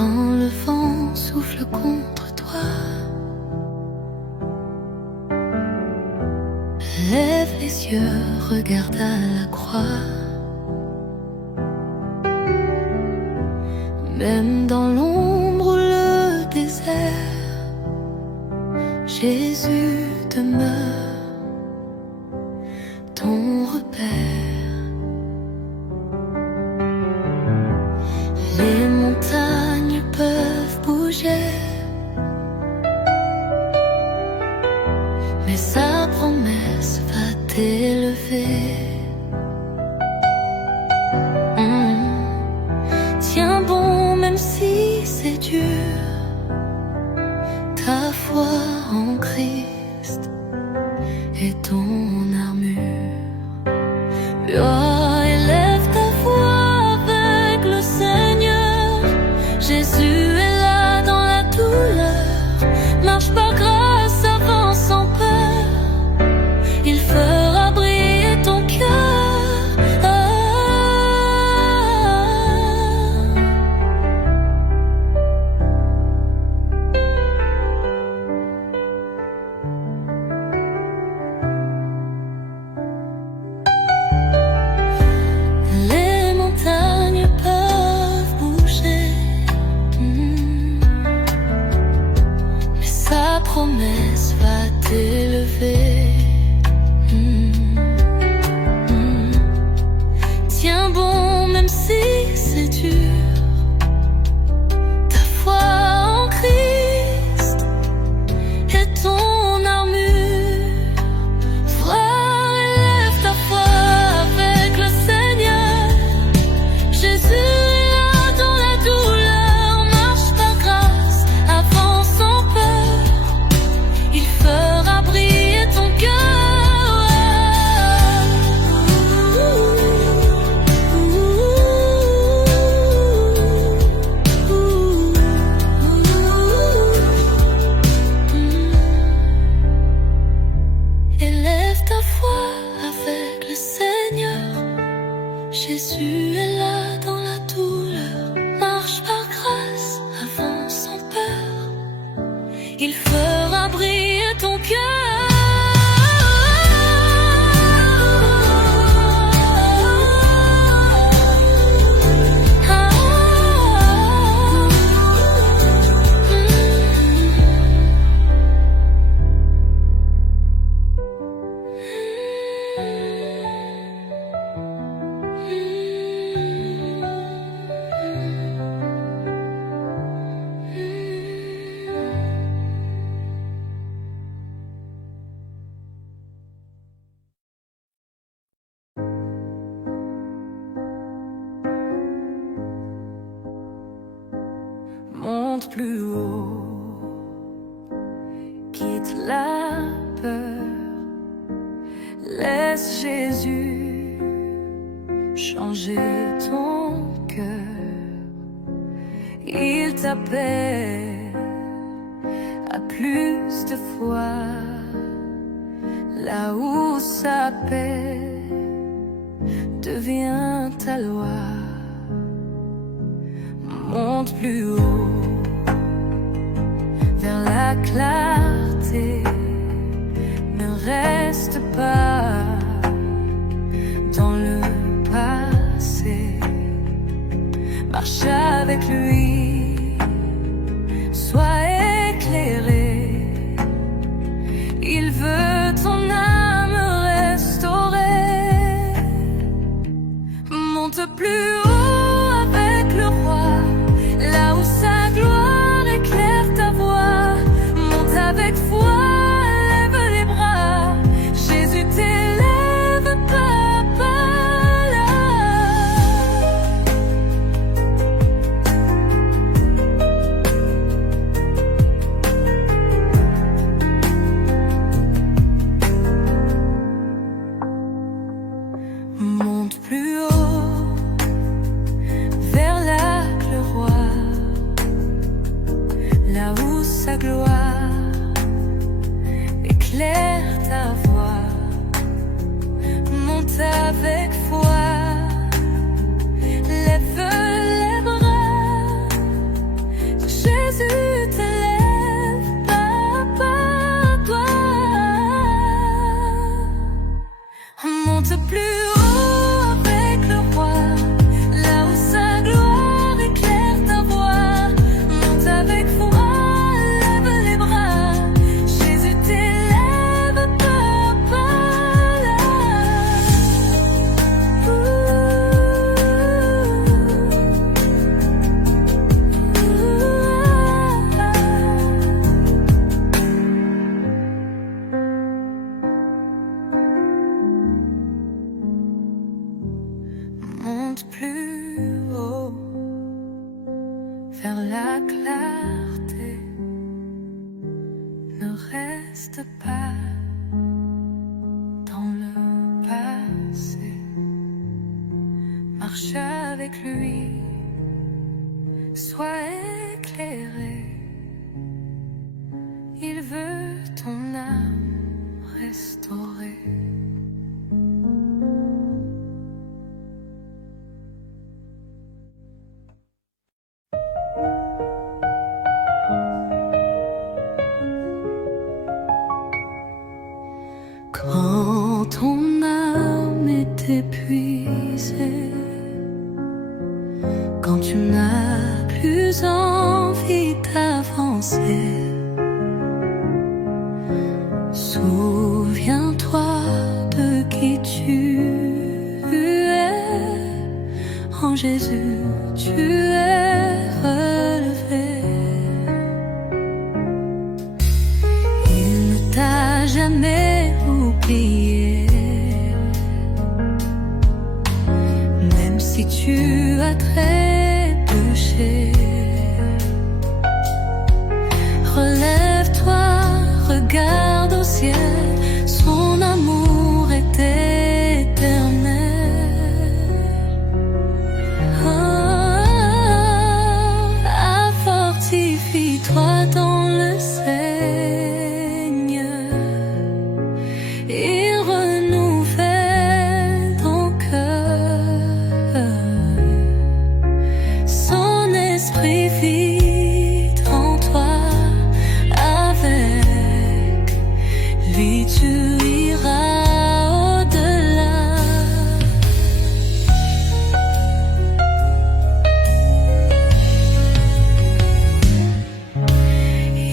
quand le vent souffle contre toi. Lève les yeux, regarde à la croix. Même dans l'ombre ou le désert, Jésus demeure ton repère. Les montagnes peuvent bouger, mais sa promesse va t'élever. Tiens bon même si c'est dur, ta foi en Christ est ton armure. Oh, élève ta foi avec le Seigneur. Jésus est là dans la douleur. Marche par grâce, avance sans peur. Il fera briller ton cœur. Promesse va t'élever. Tiens bon même si c'est dur, ta foi en Christ est ton armure. Frère, élève ta foi avec le Seigneur. Jésus est là dans la douleur. Marche par grâce, avance sans peur. Il fera briller ton cœur. Élève ta foi avec le Seigneur. Jésus est là dans la douleur. Marche par grâce, avance sans peur. Il fera briller ton cœur. Monte plus haut, quitte la peur, laisse Jésus changer ton cœur. Il t'appelle à plus de foi, là où sa paix devient ta loi. Monte plus haut, vers la clarté, ne reste pas dans le passé. Marche avec lui, sois éclairé. Il veut ton âme restaurer. Monte plus haut avec le roi, là où sa gloire éclaire ta voie. Monte avec foi, lève les bras. Jésus t'élève pas par là. la clarté ne reste pas dans le passé. Marche avec lui, sois éclairé. Il veut ton âme restaurée. Quand ton âme est épuisée, quand tu n'as plus envie d'avancer, souviens-toi de qui tu es. En Jésus, tu es relevé. Il ne t'a jamais oublié, même si tu as trébuché. Relève-toi, regarde au ciel, son amour est éternel. Oh, fortifie-toi dans le Seigneur. Il renouvelle ton cœur. Son esprit vit en toi. Avec lui tu iras au-delà.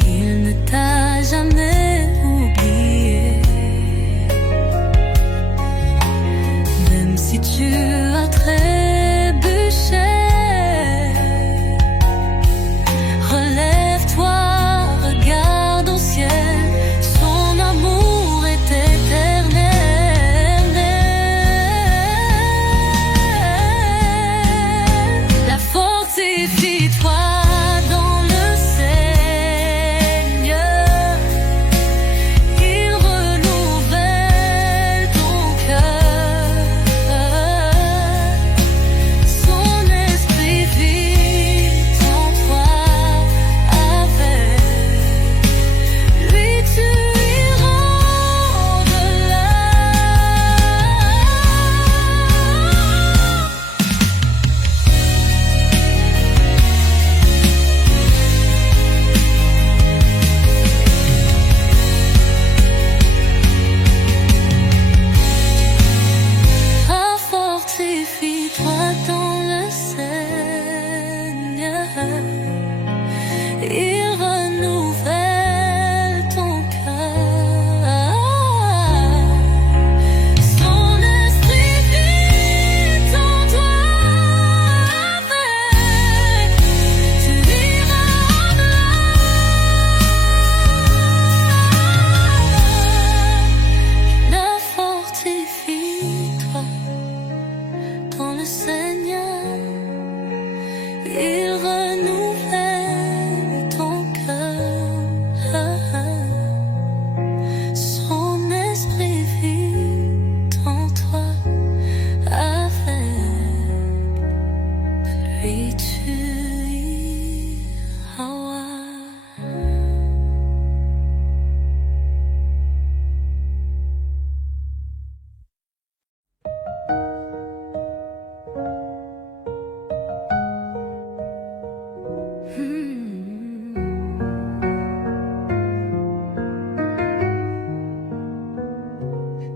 Il ne t'a jamais oublié, même si tu as trébuché. Relève-toi, regarde au ciel, son amour est éternel. La fortifie-toi dans le Seigneur. Il renouvelle ton cœur. Son esprit vit en toi. Avec lui tu iras au-delà. Fortifie-toi dans le Seigneur. Il renouvelle ton cœur. Son esprit vit en toi. Avec tu iras au-delà. Fortifie-toi dans le Seigneur. Il renouvelle ton cœur. Son esprit vit en toi. Avec lui tu iras.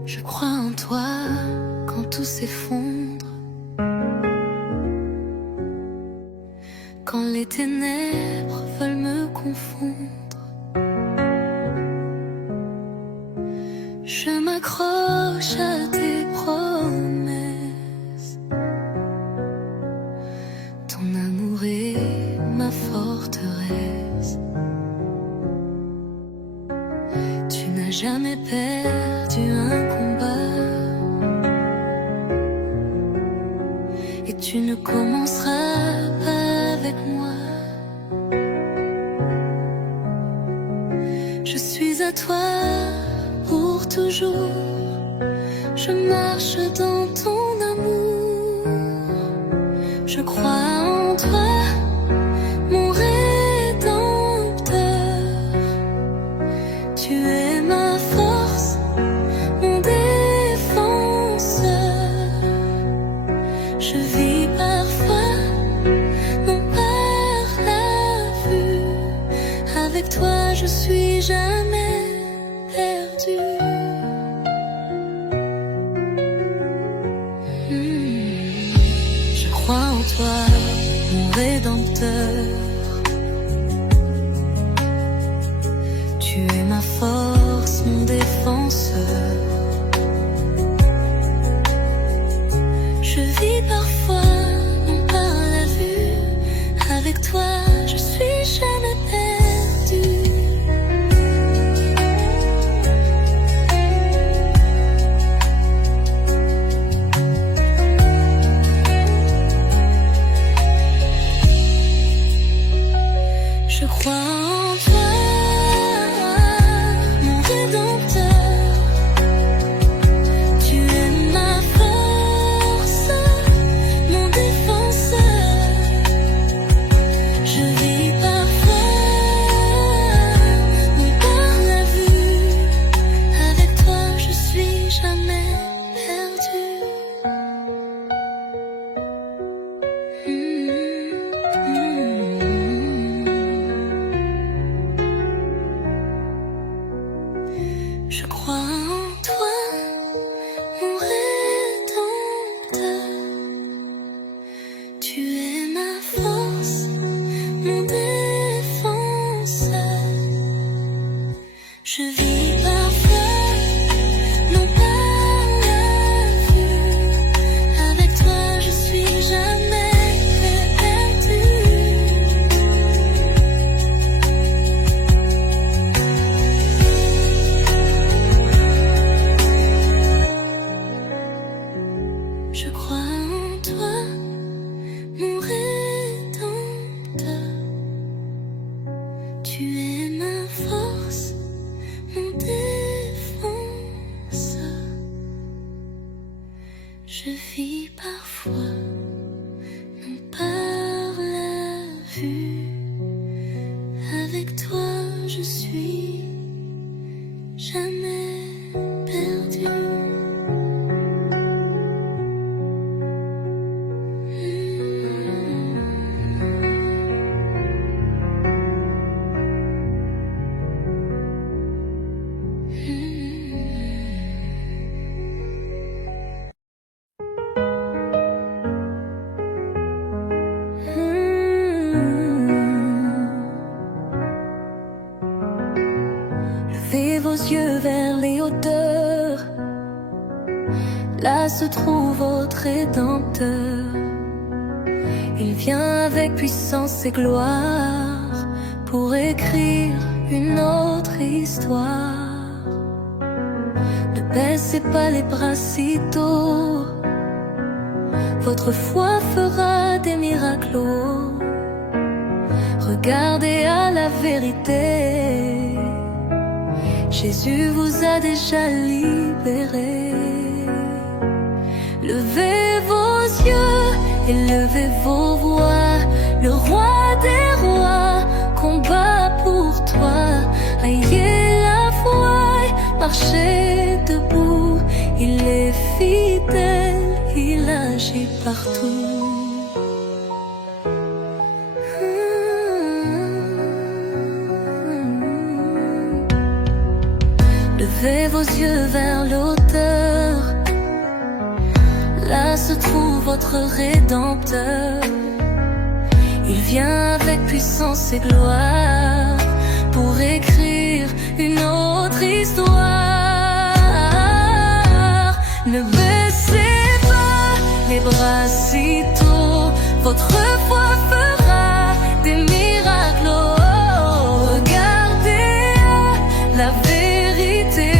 Je crois en toi quand tout s'effondre, quand les ténèbres veulent me confondre. Je m'accroche à tes promesses. Ton amour est ma forteresse. Tu n'as jamais perdu un combat, et tu ne commenceras pas avec moi. Je crois en toi, mon rédempteur. Tu es ma force, mon défenseur. Je vis parfois, non par la vue. Avec toi, je suis jamais perdue. Je crois en toi, mon rédempteur. Tu es ma force, mon défenseur. Je vis parfois, non par la vue. Avec toi, je suis jamais perdue. Je crois en toi, mon rédempteur. Tu es ma force, mon défenseur. Je vis parfois, non par la vue. Avec toi, je suis jamais perdue. Je crois en toi, mon rédempteur. Tu es ma force, mon défenseur. Je vis parfois, non par la vue. Avec toi, je suis jamais perdue. Je crois en toi, mon rédempteur. Tu es ma force, mon défenseur. Je vis parfois, non par la vue. Avec toi, je suis jamais perdue. Levez vos yeux vers les hauteurs, là se trouve votre Rédempteur. Il vient avec puissance et gloire pour écrire une autre histoire. Ne baissez pas les bras si tôt, votre foi fera des miracles. Regardez à la vérité, Jésus vous a déjà libéré. Levez vos yeux et levez vos voix, le roi des rois combat pour toi. Ayez la foi, marchez debout, il est fidèle, il agit partout. Levez vos yeux vers l'auteur, là se trouve votre Rédempteur. Il vient avec puissance et gloire pour écrire une autre histoire. Ne baissez pas les bras si tôt, votre foi fera des miracles. Regardez la vérité,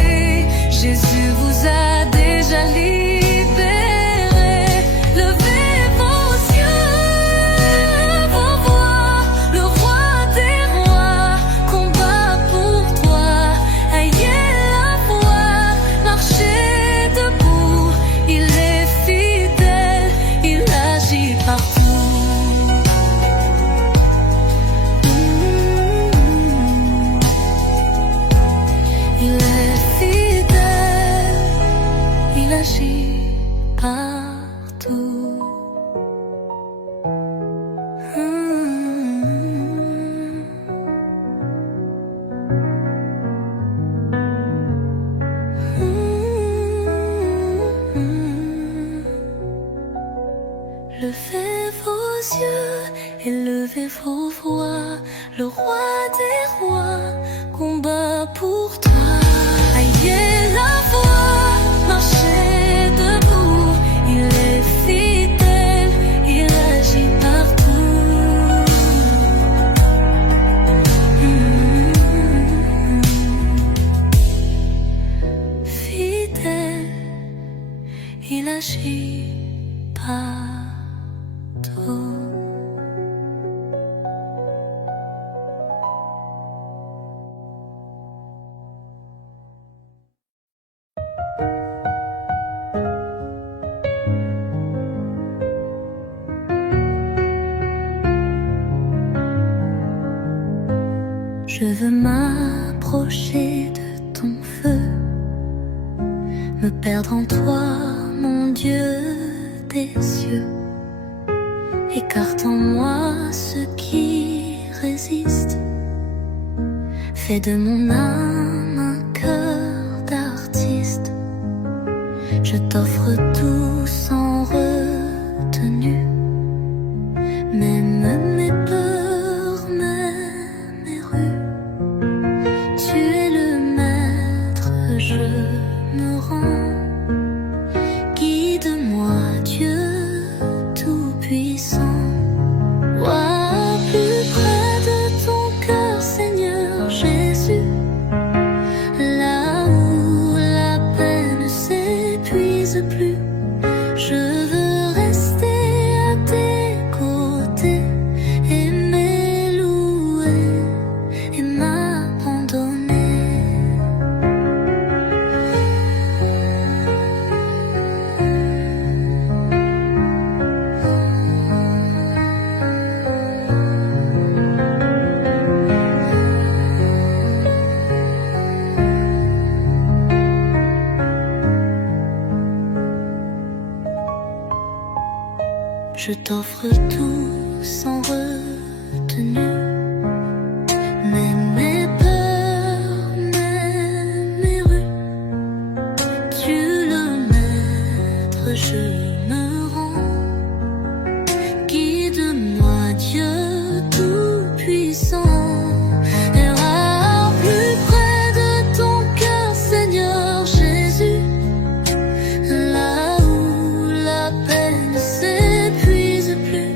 Jésus vous a déjà libéré. Levez vos yeux, vos voix, le roi des rois combat pour toi. Ayez la foi, marchez debout, il est fidèle, il agit partout. élevez vos voix, le roi des rois combat pour toi. Ayez la voix, marchez debout, il est fidèle, il agit partout. Fidèle, il agit partout. Je veux m'approcher de ton feu, me perdre en toi, mon Dieu des cieux. Écarte en moi ce qui résiste, fais de mon âme un cœur d'artiste. Je t'offre tout sans retenue, même mes peurs, même mes rues. Tu es le maître, je me rends. Guide-moi, Dieu tout-puissant. Vois plus près de ton cœur, Seigneur Jésus, là où la peine ne s'épuise plus. Je veux rester à tes côtés, aimer, louer et m'abandonner. Je t'offre tout sans retenue, même mes peurs, même mes rues. Tu le maître, je me rends. Guide-moi, Dieu tout-puissant. Et voir plus près de ton cœur, Seigneur Jésus, là où la peine ne s'épuise plus.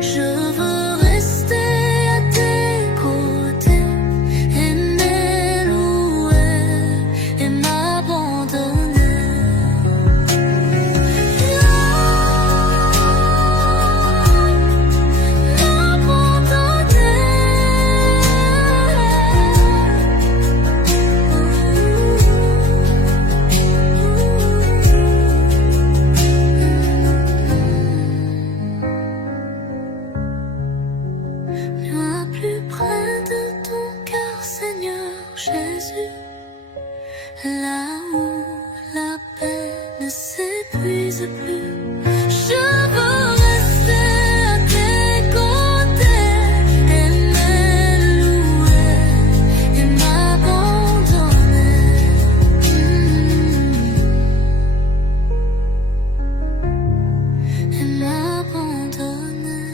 Je veux rester à tes côtés, aimer, louer et m'abandonner. Viens plus près de ton cœur, Seigneur Jésus, là où la peine ne s'épuise plus. Je veux rester à tes côtés, aimer, louer et m'abandonner. Et m'abandonner.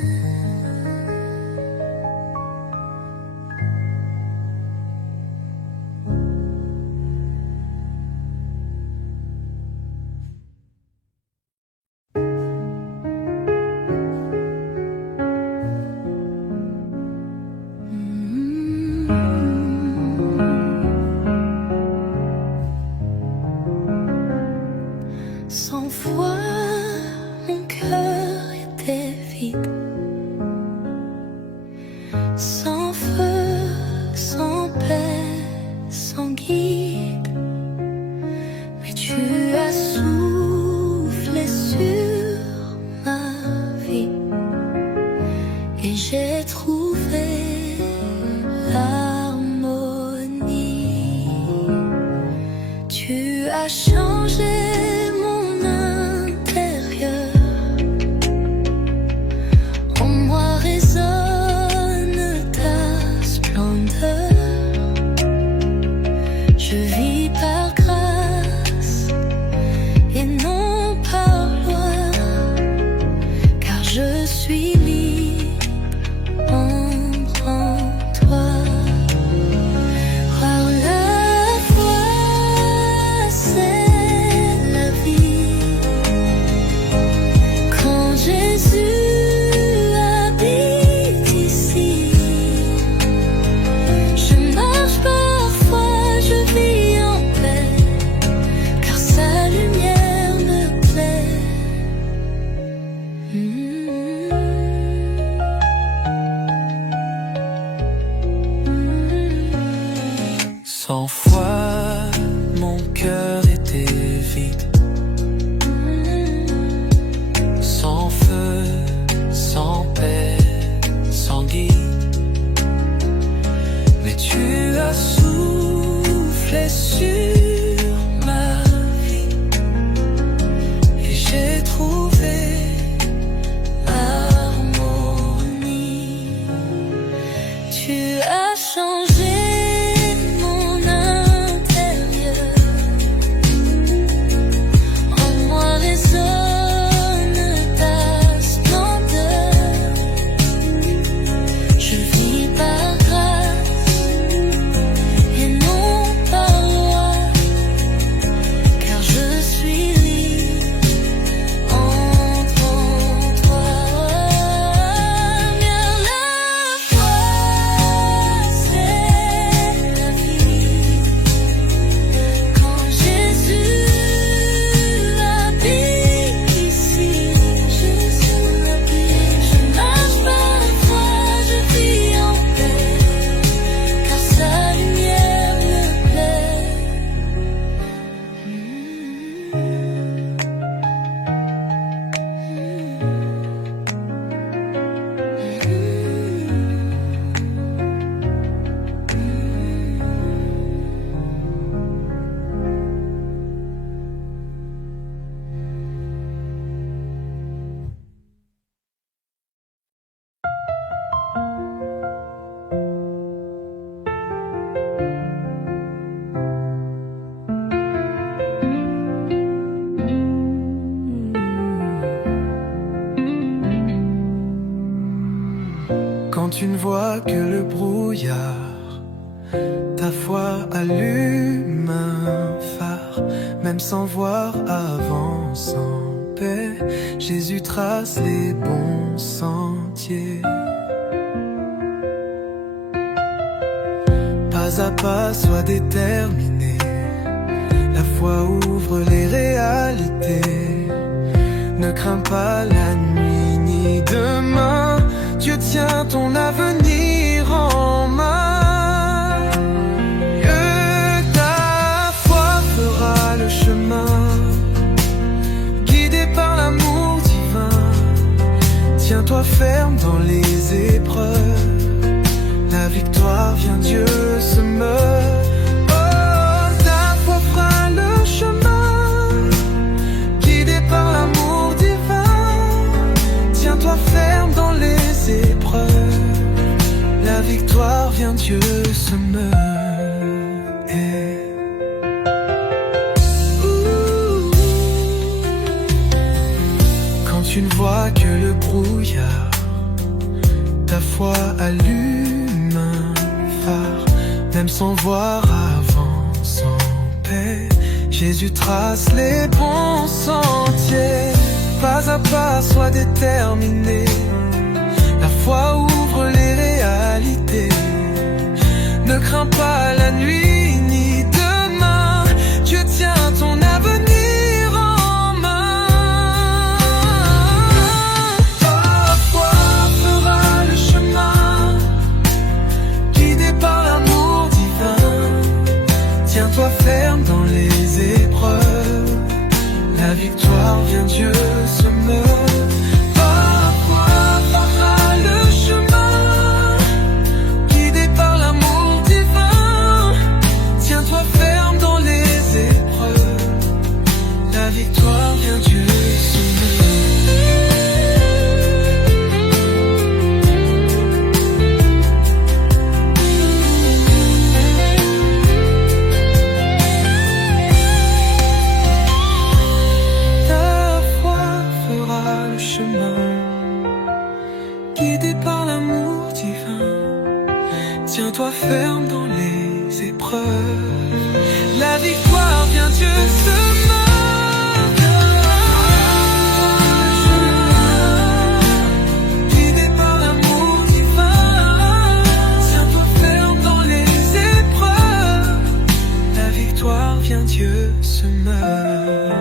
Sans foi, mon cœur était vide. Sans feu, sans paix, sans guide. Mais tu as soufflé sur ma vie et j'ai trouvé l'harmonie. Tu as changé mon intérieur. En moi résonne ta splendeur. Je vis par grâce et non par loi, car je suis libre. Tu as changé mon intérieur. En moi résonne ta splendeur. Je vis par grâce et non par loi, car je suis libre entre toi. Bien la foi, c'est la vie. Quand Jésus habite ici, Jésus habite. Je marche par la foi, je vis en paix, car sa lumière me plaît. Quand tu ne vois que le brouillard, ta foi allume un phare. Même sans voir avance en paix, Jésus trace les bons sentiers. Pas à pas, sois déterminé. La foi ouvre les réalités. Ne crains pas la nuit ni demain. Dieu tient ton avenir en main. Que ta foi fera le chemin, guidé par l'amour divin. Tiens-toi ferme dans les épreuves. La victoire vient, Dieu se meurt. Oh, ta foi fera le chemin, guidé par l'amour divin. Tiens-toi ferme dans les épreuves. La victoire vient, Dieu se meurt. Quand tu ne vois que le brouillard, ta foi allume un phare. Même sans voir avance en paix, Jésus trace les bons sentiers. Pas à pas, sois déterminé. La foi ouvre les réalités. Ne crains pas la nuit ni demain. Dieu tient ton avenir en main. Ta foi fera le chemin, guidé par l'amour divin. Tiens-toi ferme dans les épreuves. La victoire vient, Dieu se meurt. Parfois fera le chemin, guidé par l'amour divin. Tiens-toi ferme dans les épreuves. La victoire vient, Dieu se guidé par l'amour divin. Tiens-toi ferme dans les épreuves. La victoire vient, Dieu se meurt. Guidé par l'amour divin. Tiens-toi ferme dans les épreuves. La victoire vient, Dieu se meurt.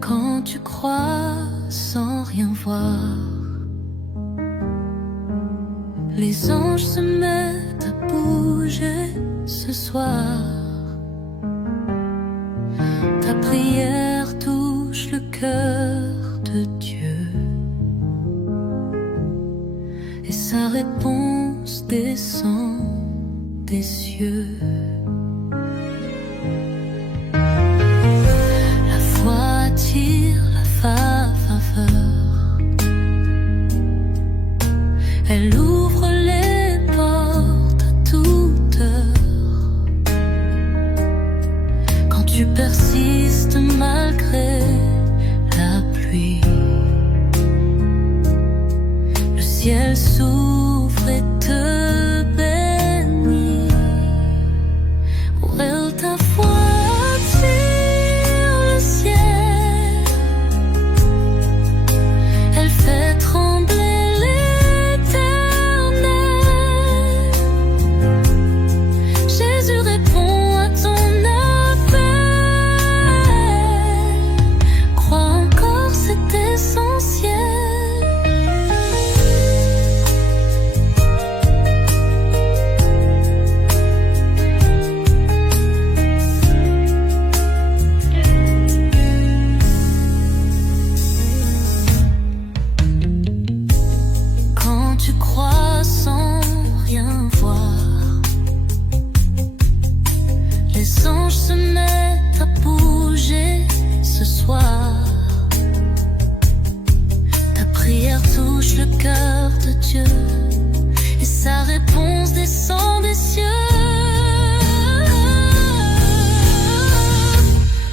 Quand tu crois sans rien voir. Les anges se mettent à bouger ce soir. Ta prière touche le cœur de Dieu et sa réponse descend des cieux. La foi attire la faveur, elle ouvre les portes à toute heure. Quand tu persistes malgré la pluie, le ciel s'ouvre et te bénit. Well, ta foi attire le ciel, elle fait trembler l'Éternel. Jésus répond à ton appel. Crois encore, c'est essentiel. Quand tu crois sans rien voir, les anges se mettent à bouger ce soir. Ta prière touche le cœur de Dieu et sa réponse descend des cieux.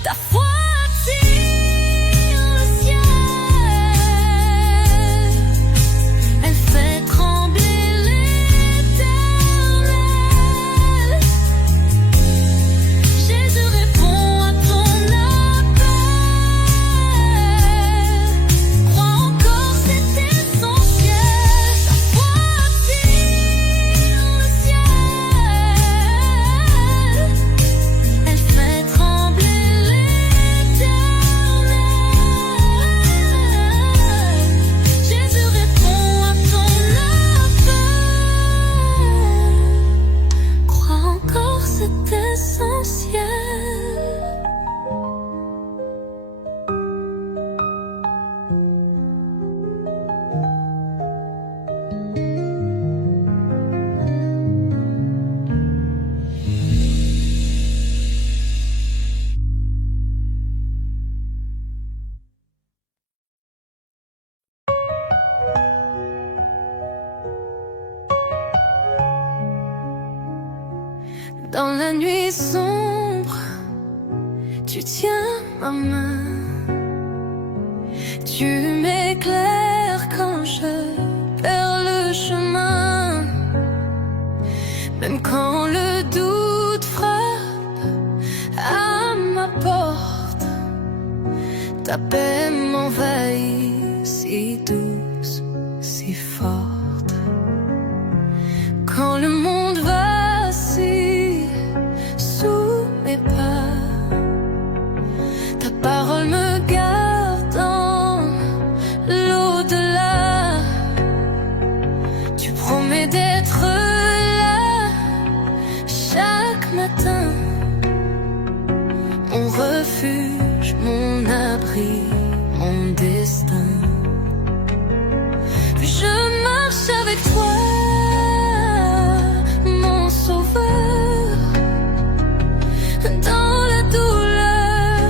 Ta foi attire le ciel, elle fait trembler l'Éternel. Jésus répond à ton appel. Crois encore, c'est essentiel. Ta foi attire le ciel, elle fait trembler l'Éternel. Jésus répond à ton appel. Crois encore, c'est essentiel. Dans la nuit sombre, tu tiens ma main, tu m'éclaires quand je perds le chemin. Même quand le doute frappe à ma porte, ta paix m'envahit si douce, si forte. Quand le monde vacille sous mes pas, ta parole me garde dans l'au-delà. Tu promets d'être là chaque matin, mon refuge, mon abri, mon destin. Je marche avec toi, mon sauveur, dans la douleur,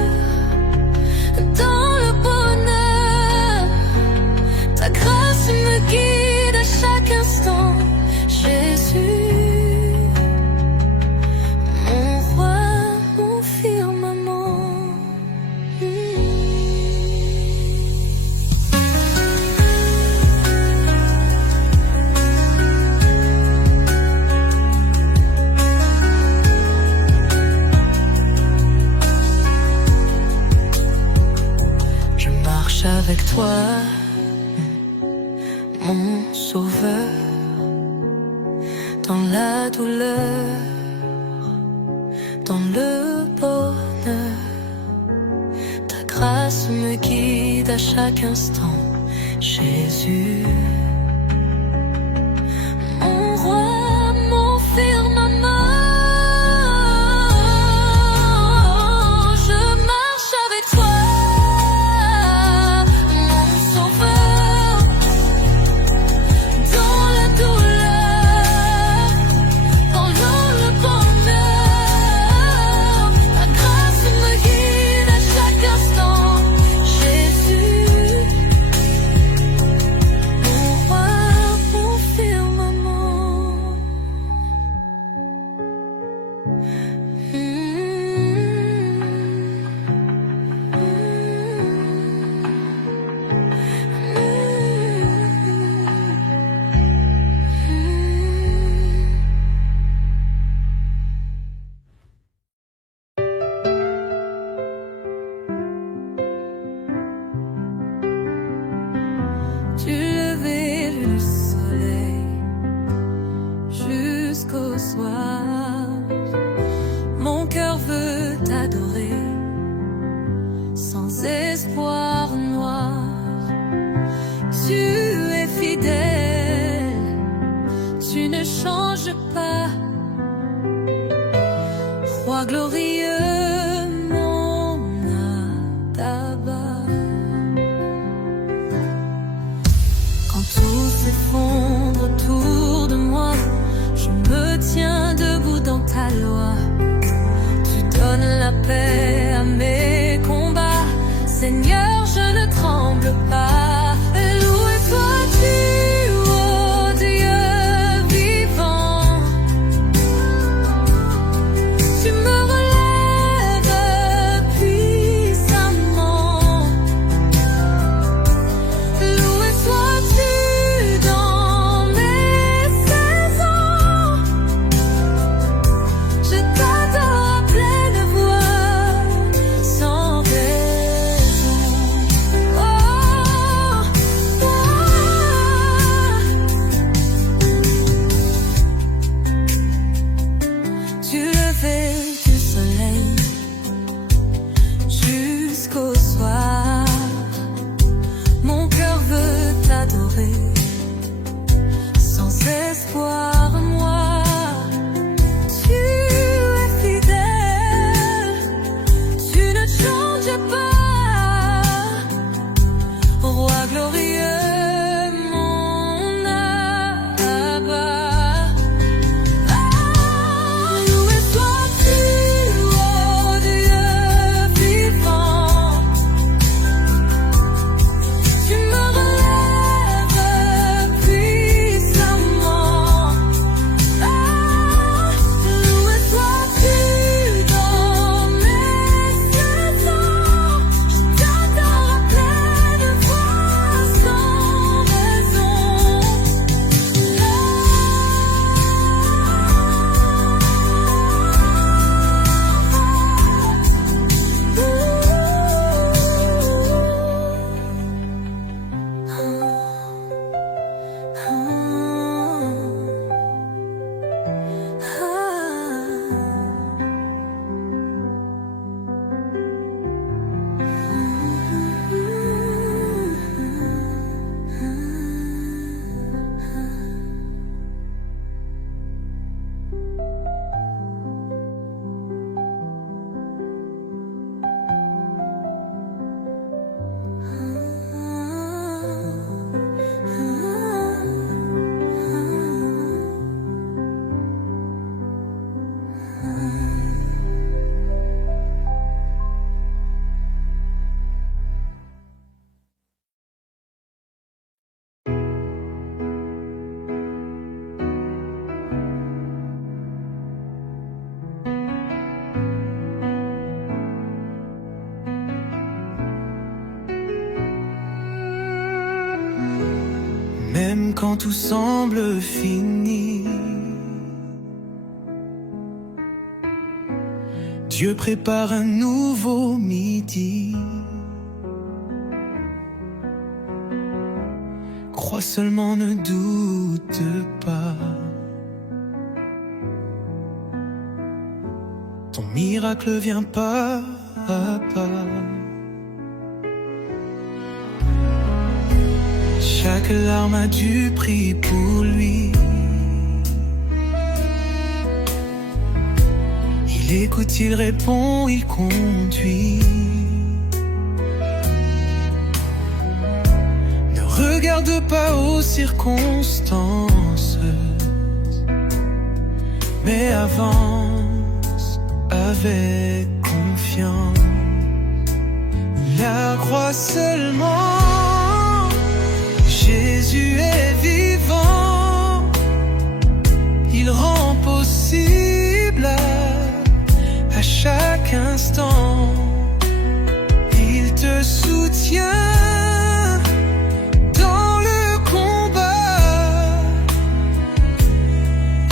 dans le bonheur. Ta grâce me guide à chaque instant, Jésus, mon roi, mon firmament. Je marche avec toi, mon sauveur, dans la douleur, dans le bonheur. Ta grâce me guide guide à chaque instant. Jésus, mon roi, mon firmament. Je marche avec toi, mon sauveur, dans la douleur, pendant le bonheur. Ta grâce me guide à chaque instant. Jésus, mon roi, mon firmament. Du lever du soleil jusqu'au soir, mon cœur veut t'adorer sans espoir noir. Tu es fidèle, tu ne changes pas, roi glorieux, mon Abba. Quand tout s'effondre autour de moi, je me tiens debout dans ta loi. Tu donnes la paix à mes combats. Seigneur, je ne tremble pas. Loué sois-tu, ô Dieu vivant. Tu me relèves puissamment. Loué sois-tu dans mes saisons. Je t'adore à pleine voix, sans raison. Oh, du lever du soleil jusqu'au soir, mon cœur veut t'adorer sans espoir moi. Tu es fidèle, tu ne changes pas, roi glorieux, mon Abba. Loué sois-tu, ô Dieu vivant. Tu me relèves puissamment. Loué sois-tu dans mes saisons. Je t'adore à pleine voix, sans raison. Même quand tout semble fini, Dieu prépare un nouveau midi. Crois seulement, ne doute pas. Ton miracle vient pas à pas. Chaque larme a du prix pour lui. Il écoute, il répond, il conduit. Ne regarde pas aux circonstances, mais avance avec confiance. La croix seulement, Jésus est vivant. Il rend possible à chaque instant. Il te soutient dans le combat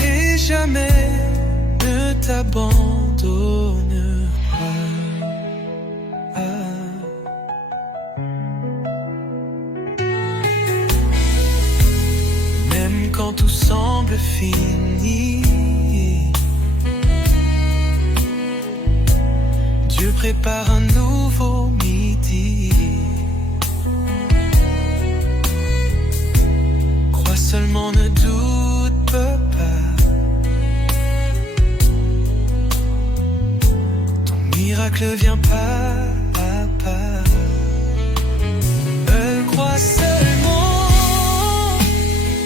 et jamais ne t'abandonnera. Même quand tout semble fini, Dieu prépare un nouveau midi. Crois seulement, ne doute pas. Ton miracle vient pas à pas. Crois seulement,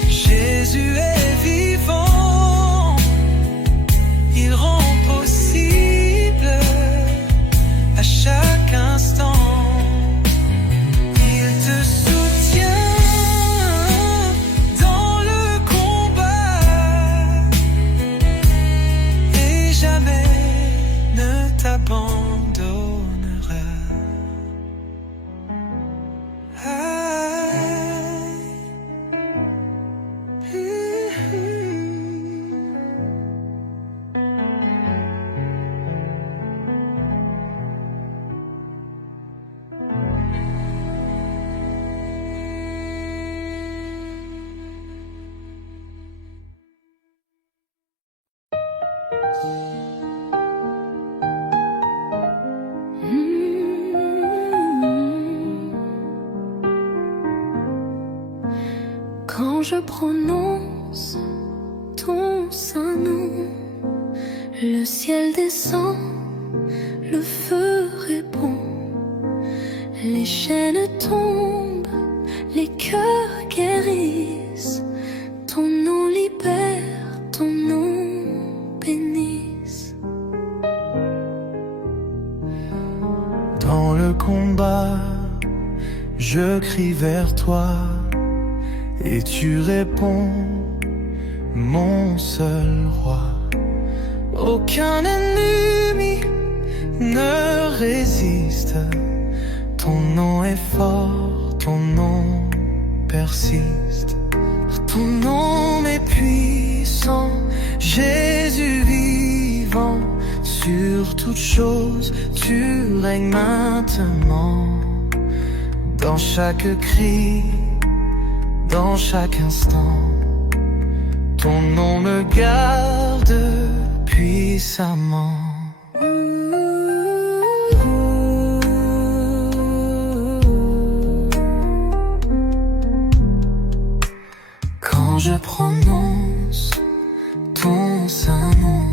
Jésus est vivant. Il rend possible à chaque instant. Il te soutient dans le combat et jamais ne t'abandonnera. Quand je prononce ton saint nom, le ciel descend, le feu répond, les chaînes tombent, les cœurs guérissent, ton nom libère, ton nom bénisse. Dans le combat, je crie vers toi et tu réponds, mon seul roi. Aucun ennemi ne résiste. Ton nom est fort, ton nom persiste. Ton nom est puissant, Jésus vivant. Sur toute chose, tu règnes maintenant. Dans chaque cri, dans chaque instant, ton nom me garde puissamment. Quand je prononce ton saint nom,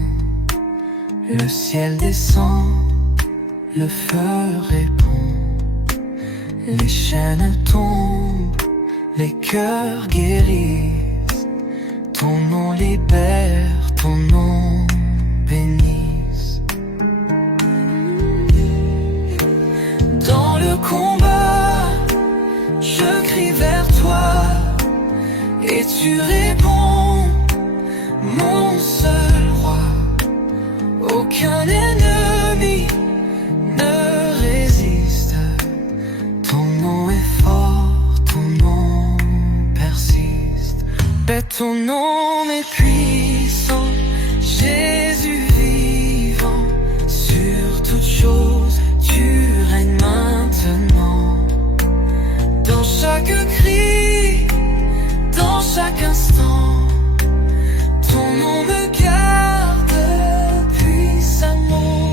le ciel descend, le feu répond, les chaînes tombent, les cœurs guérissent, ton nom libère, ton nom bénisse. Dans le combat, je crie vers toi et tu réponds, mon seul roi. Aucun ennemi ne résiste, ton nom est fort, ton nom persiste. Mais ton nom est puissant, Jésus vivant. Sur toute chose, tu règnes maintenant. Dans chaque cri, dans chaque instant, ton nom me garde puissamment.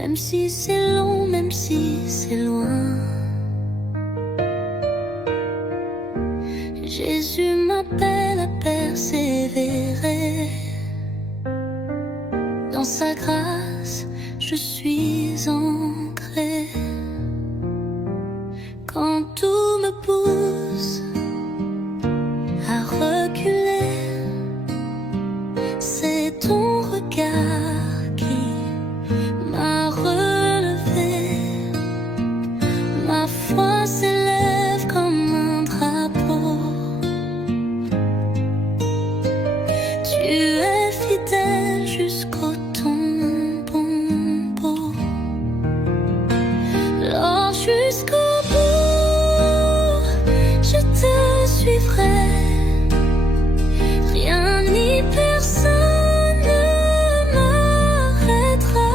même si c'est long, même si c'est loin. Jésus m'appelle à persévérer. Dans sa grâce, je suis ancrée. Quand tout me pousse à reculer, c'est ton regard qui m'a relevé. Ma foi s'élève comme un drapeau. Tu es fidèle jusqu'au tombeau. Alors jusqu'au bout, je te suivrai. Rien ni personne ne m'arrêtera.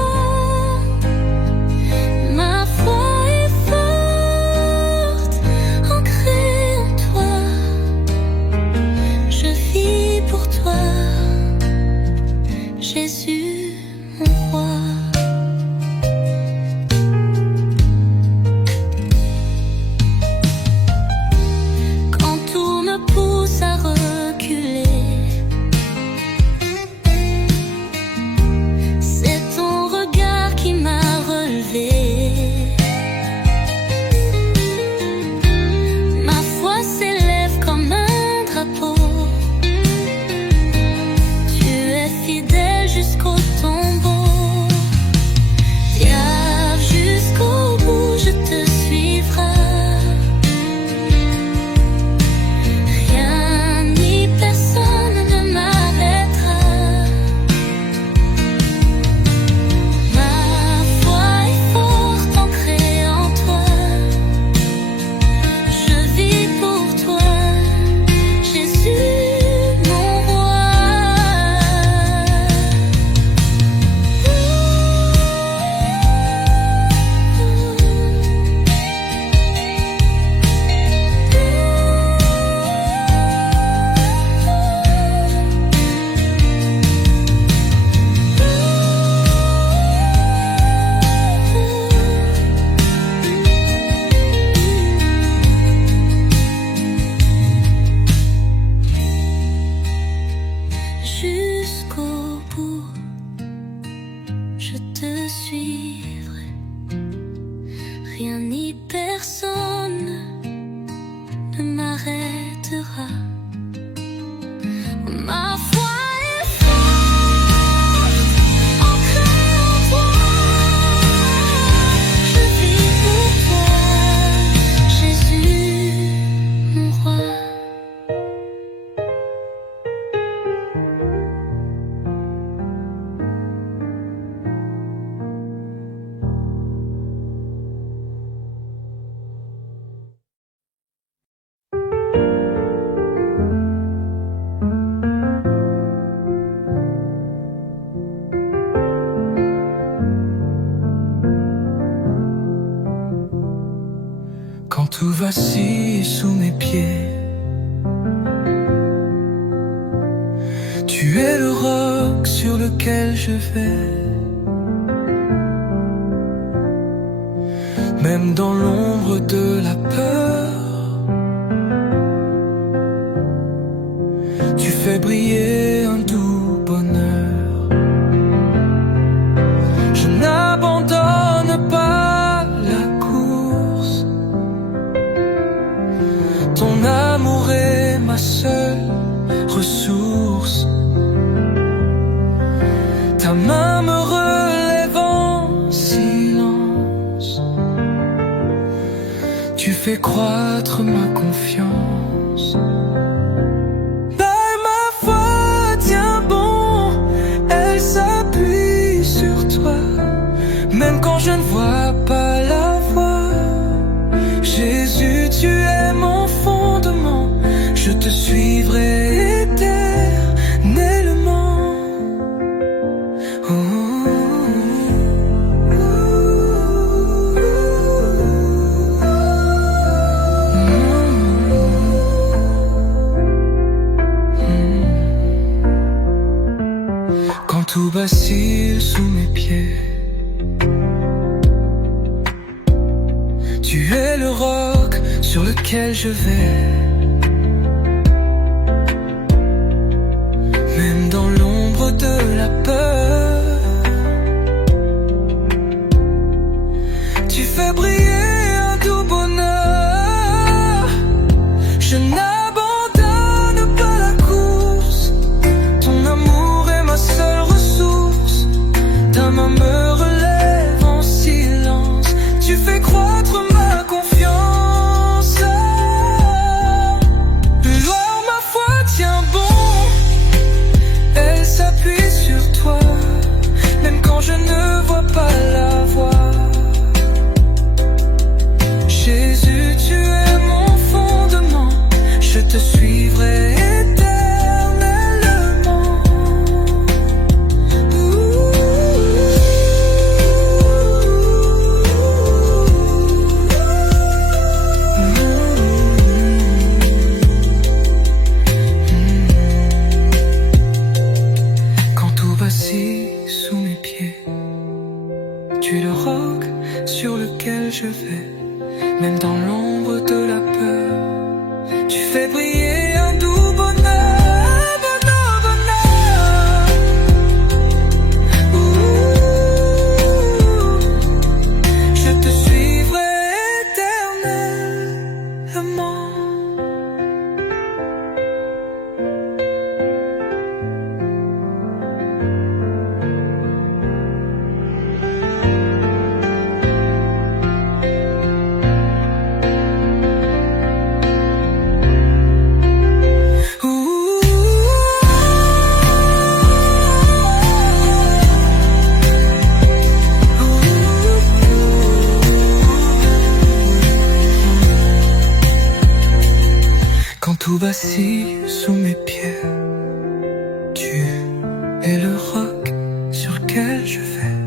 Ma foi est forte, ancrée en toi. Je vis pour toi, Jésus, mon roi. Quand tout me pousse à reculer, c'est ton regard qui m'a relevé. Ma foi s'élève comme un drapeau. Tu es fidèle jusqu'au tombeau. Fiable jusqu'au bout, je te suivrai. Rien ni personne ne m'arrêtera. Ma foi est forte, ancrée en toi. Je vis pour toi, Jésus, mon roi. Jusqu'au bout, je te suivrai. Rien ni personne ne m'arrêtera. Ma foi est forte, ancrée en toi. Je vis pour toi, Jésus, mon roi. Quand tout vacille sous mes pieds, tu es le roc sur lequel je vais. Même dans l'ombre de la peur, tu fais briller un doux bonheur. Je n'abandonne pas la course. Ton amour est ma seule ressource. Ta main me relève en silence. Tu fais croître ma confiance. Ma foi tient bon, elle s'appuie sur toi. Même quand je ne vois pas la voie, Jésus, tu es mon fondement. Je te suivrai éternellement. Quand tout vacille sous mes pieds, Tu es le roc sur lequel je vais. Même dans l'ombre de la peur, tu fais briller un doux bonheur. Je n'abandonne pas la course. Ton amour est ma seule ressource. Ta main me relève en silence. Tu fais croître ma confiance. Alors ma foi tient bon. Elle s'appuie sur toi, même quand je ne vois pas la voie. Jésus, tu es mon fondement. Je te suivrai éternellement. Quand tout vacille sous mes pieds, tu es le roc sur lequel je vais. Même dans l'ombre de la peur, tu fais briller un doux bonheur, bonheur, bonheur. Je te suivrai éternellement. Quand tout vacille sous mes pieds, tu es le roc sur lequel je vais.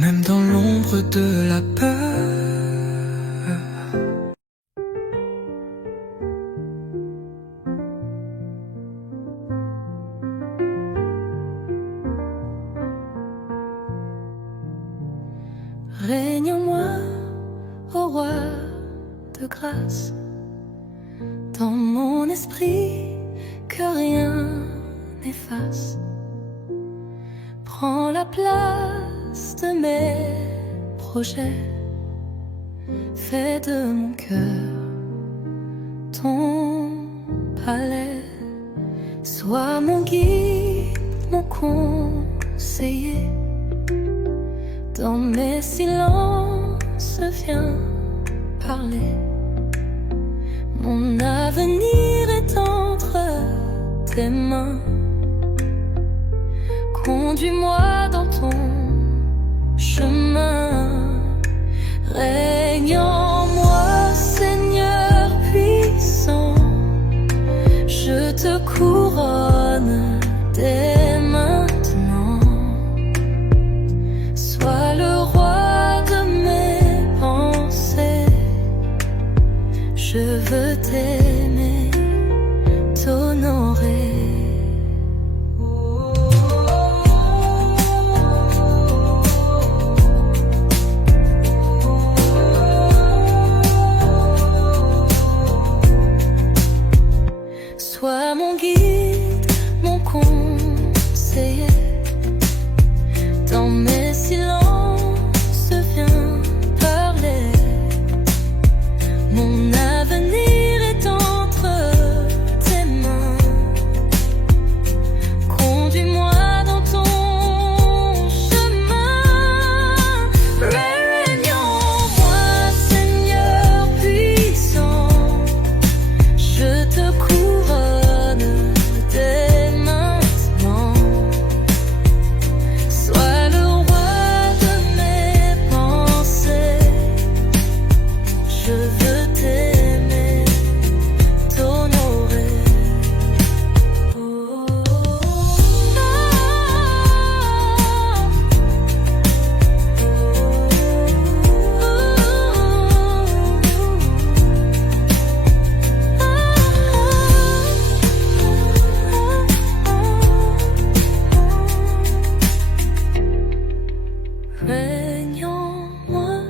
Même dans l'ombre de la peur. Règne en moi, ô roi de grâce, dans mon esprit que rien n'efface. Prends la place de mes projets, fais de mon cœur ton palais. Sois mon guide, mon conseiller. Dans mes silences, viens parler. Mon avenir est entre tes mains. Conduis-moi dans ton chemin. Règne en moi, Seigneur puissant. Je te couronne dès maintenant. Sois le roi de mes pensées. Je veux t'aimer, t'honorer. Sois mon guide, mon conseiller. Dans mes silences, viens parler. Mon avenir est entre tes mains. Conduis-moi dans ton chemin. Règne en moi, Seigneur puissant. Je te couronne dès maintenant. Sois le roi de mes pensées. Je veux t'aimer, t'honorer. Règne en moi,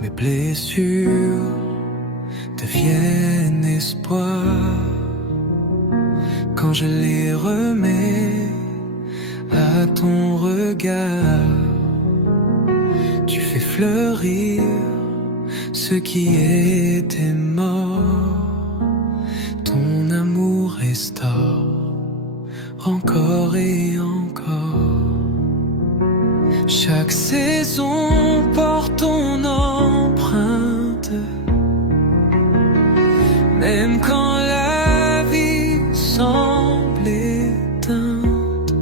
Mes blessures deviennent espoir quand je les remets à ton regard. Tu fais fleurir ce qui était mort. Ton amour restaure encore et encore. Chaque saison porte ton empreinte. Même quand la vie semble éteinte,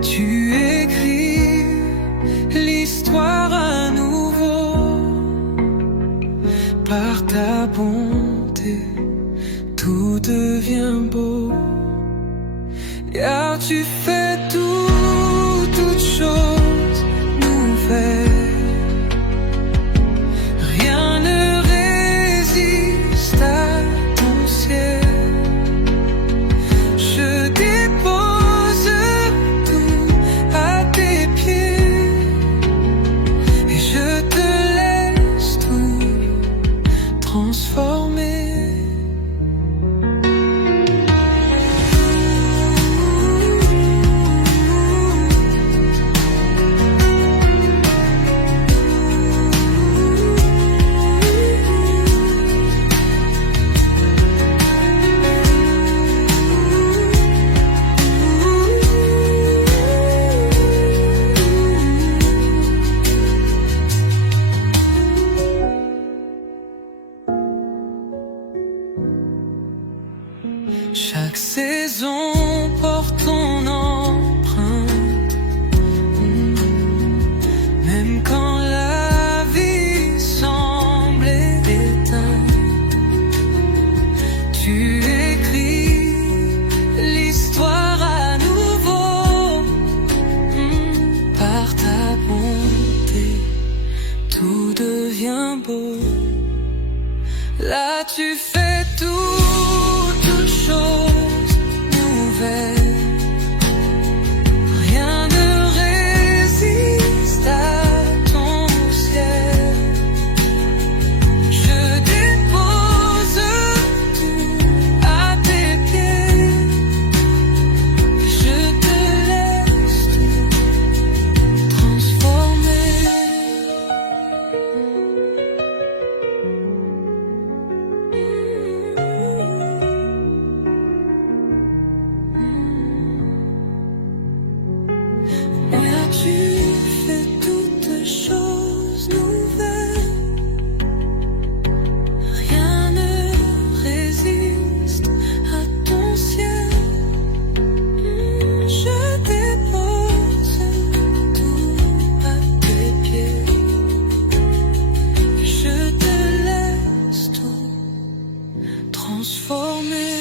tu écris l'histoire à nouveau. Par ta bonté, tout devient beau. Car tu fais toutes choses nouvelles. Rien ne résiste à ton ciel. Je dépose tout à tes pieds et je te laisse tout transformer. Chaque saison porte ton empreinte. Même quand la vie semble éteinte, tu écris l'histoire à nouveau. Par ta bonté, tout devient beau. Là tu fais toutes choses nouvelles. Rien ne résiste à ton ciel. Je dépose tout à tes pieds. Je te laisse tout transformer. Tu fais toutes choses nouvelles. Rien ne résiste à ton ciel. Je dépose tout à tes pieds. Je te laisse tout transformer.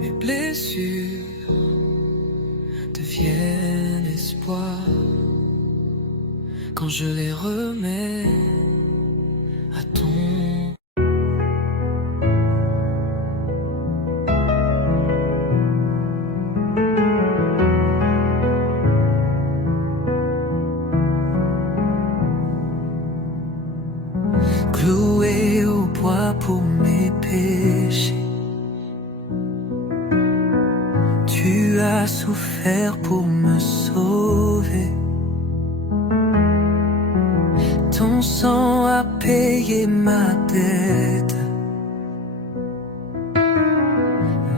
Mes blessures deviennent espoir quand je les remets à ton. Cloué au bois pour mes péchés, tu as souffert pour me sauver. Ton sang a payé ma dette.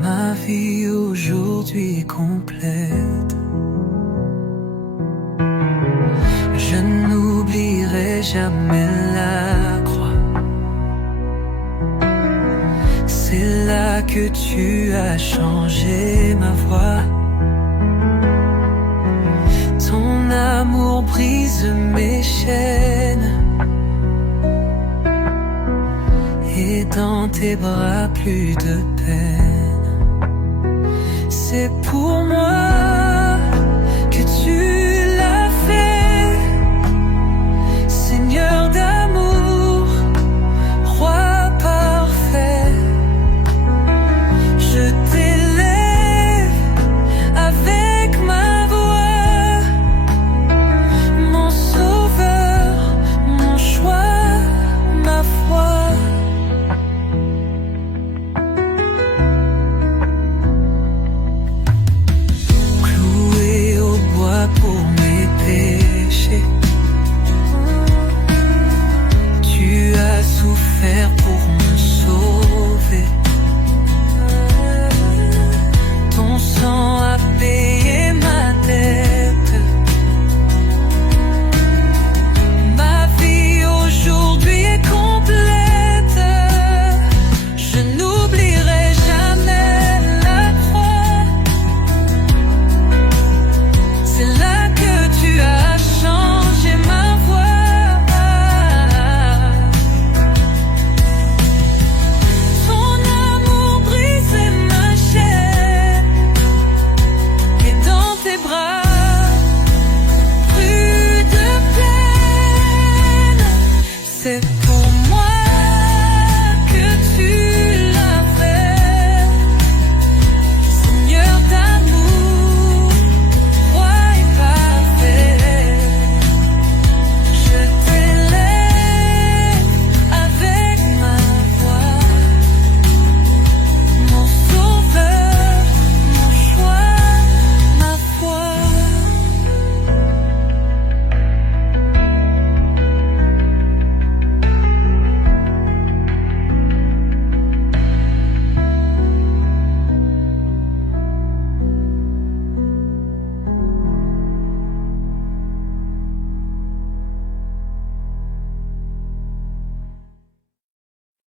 Ma vie aujourd'hui est complète. Je n'oublierai jamais la croix. C'est C'est là que tu as changé ma voix. Ton amour brise mes chaînes, et dans tes bras plus de peine. C'est pour moi